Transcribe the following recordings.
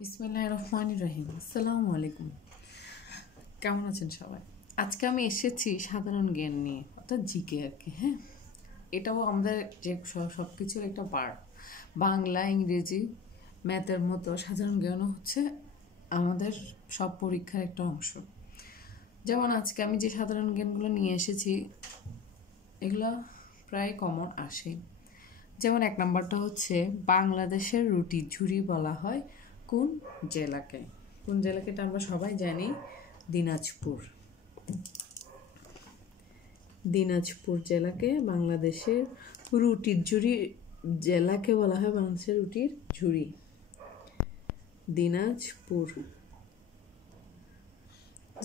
বিসমিল্লাহির রহমানির রহিম। আসসালামু আলাইকুম। কেমন আছেন সবাই? আজকে আমি এসেছি সাধারণ জ্ঞান নিয়ে, অর্থাৎ জিকে আর কি। হ্যাঁ, এটাও আমাদের যে সব কিছুর একটা পার্ট। বাংলা, ইংরেজি, ম্যাথের মতো সাধারণ জ্ঞানও হচ্ছে আমাদের সব পরীক্ষার একটা অংশ। যেমন আজকে আমি যে সাধারণ জ্ঞানগুলো নিয়ে এসেছি এগুলো প্রায় কমন আসে। যেমন 1 নম্বরটা হচ্ছে বাংলাদেশের রুটি ঝুরি বলা হয় কোন জেলাকে? কোন জেলাকে এটা আমরা সবাই জানি, দিনাজপুর। দিনাজপুর জেলাকে বাংলাদেশের রুটির ঝুরি জেলাকে বলা হয় বাংলাদেশের রুটির ঝুরি, দিনাজপুর।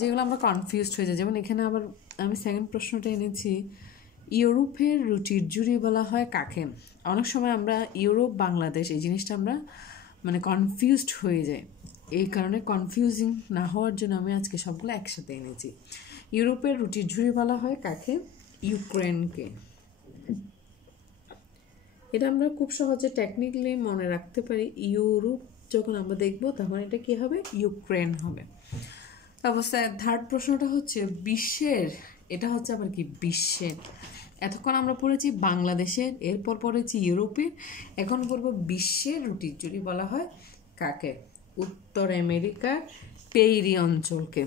যেগুলো আমরা কনফিউজড হয়ে যাই, যেমন এখানে আবার আমি সেকেন্ড প্রশ্নটা এনেছি, ইউরোপের রুটির ঝুরি বলা হয় কাকে? অনেক সময় আমরা ইউরোপ বাংলাদেশ এই জিনিসটা আমরা কনফিউজড হয়ে যায়। এই কারণে কনফিউজিং না হওয়ার জন্য আমি আজকে সবগুলো একসাথে এনেছি। ইউরোপের রুটির ঝুরি বলা হয় কাকে? ইউক্রেনকে। এটা আমরা খুব সহজে টেকনিক্যালি মনে রাখতে পারি। ইউরোপ যখন আমরা দেখব তখন এটা কি হবে? ইউক্রেন হবে। তারপর থার্ড প্রশ্নটা হচ্ছে বিশ্বের, এটা হচ্ছে আবার কি বিশ্বের। এতক্ষণ আমরা পড়েছি বাংলাদেশের, এরপর পড়েছি ইউরোপের, এখন পড়ব বিশ্বের রুটির ঝুরি বলা হয় কাকে? উত্তর আমেরিকার পেইরি অঞ্চলকে।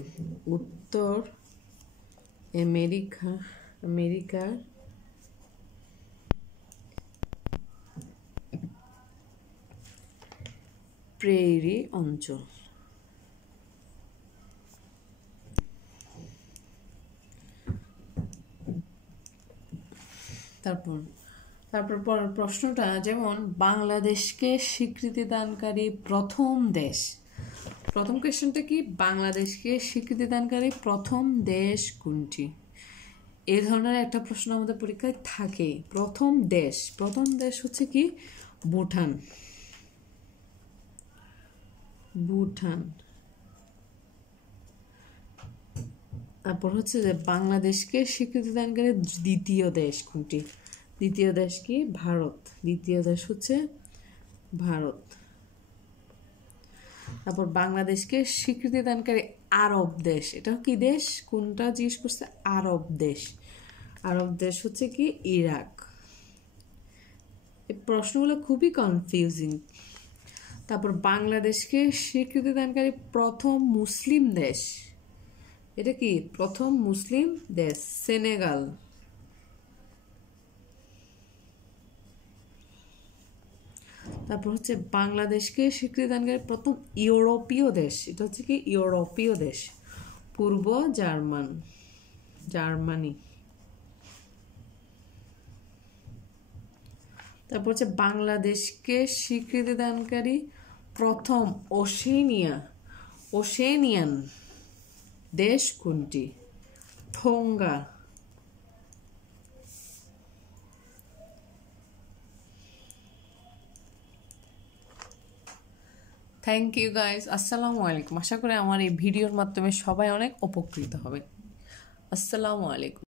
উত্তর আমেরিকার প্রেইরি অঞ্চল। তারপর প্রশ্নটা যেমন বাংলাদেশকে স্বীকৃতি দানকারী প্রথম দেশ। প্রথম কোয়েশ্চেনটা কি? বাংলাদেশকে স্বীকৃতি দানকারী প্রথম দেশ কোনটি? এই ধরনের একটা প্রশ্ন আমাদের পরীক্ষায় থাকে। প্রথম দেশ হচ্ছে কি? ভুটান। তারপর হচ্ছে যে বাংলাদেশকে স্বীকৃতি দানকারী দ্বিতীয় দেশ কোনটি? দ্বিতীয় দেশ কি? ভারত। দ্বিতীয় দেশ হচ্ছে ভারত। তারপর বাংলাদেশকে স্বীকৃতি দানকারী আরব দেশ, এটা কি দেশ? কোনটা জিজ্ঞেস করছে? আরব দেশ। আরব দেশ হচ্ছে কি? ইরাক। এই প্রশ্নগুলো খুবই কনফিউজিং। তারপর বাংলাদেশকে স্বীকৃতি দানকারী প্রথম মুসলিম দেশ, এটা কি? প্রথম মুসলিম দেশ সেনেগাল। তারপর হচ্ছে বাংলাদেশকে স্বীকৃতি দানকারী প্রথম ইউরোপীয় দেশ, এটা হচ্ছে কি? ইউরোপীয় দেশ পূর্ব জার্মানি। তারপর হচ্ছে বাংলাদেশকে স্বীকৃতি দানকারী প্রথম ওশেনিয়ান দেশ কোনটি? টোঙ্গা। Thank you guys. আসসালামু আলাইকুম। আশা করি আমার এই ভিডিওর মাধ্যমে সবাই অনেক উপকৃত হবে। আসসালামু আলাইকুম।